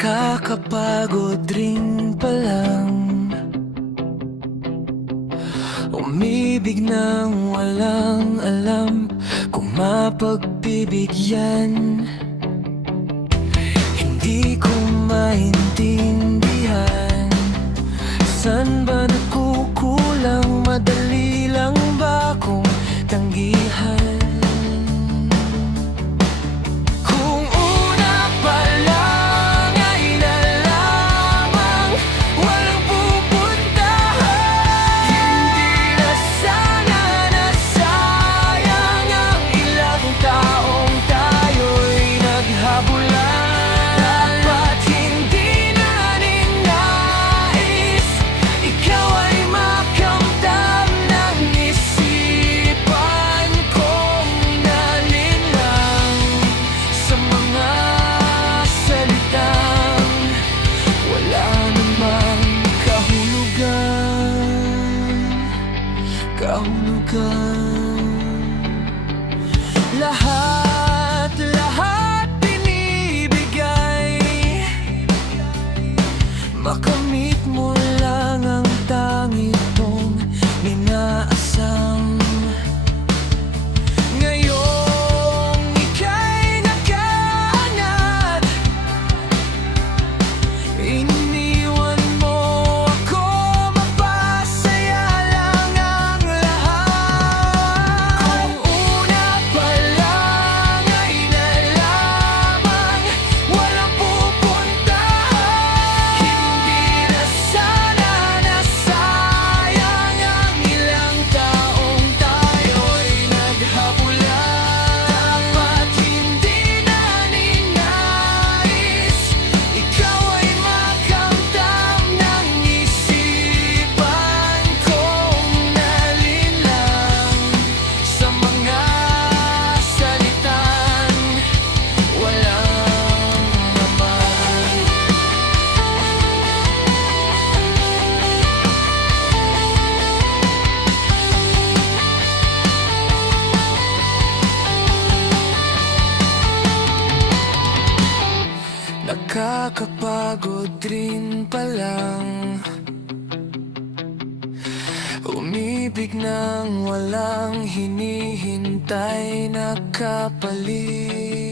Nakakapagod rin palang umibig nang walang alam kung mapagbibigyan. Hindi ko maintindihan, saan ba nagkukulang? Madali lang ba kung tanggihan? Lahat binibigay, makamit mo lang ang tanging kong inaasam. Ngayong ika'y nagkaanad, iniwan mo ako, mapasaya lang ang lahat. Kung una pa lang ay nalaman, walang pupuntahan. Hindi na sana nasayang ang ilang taong tayo'y naghabulan. Dapat hindi na ninais ikaw ay makamdam ng isipan kong nalinlang sa mga salitang walang laman. Nakakapagod rin palang umibig nang walang hinihintay na kapalit.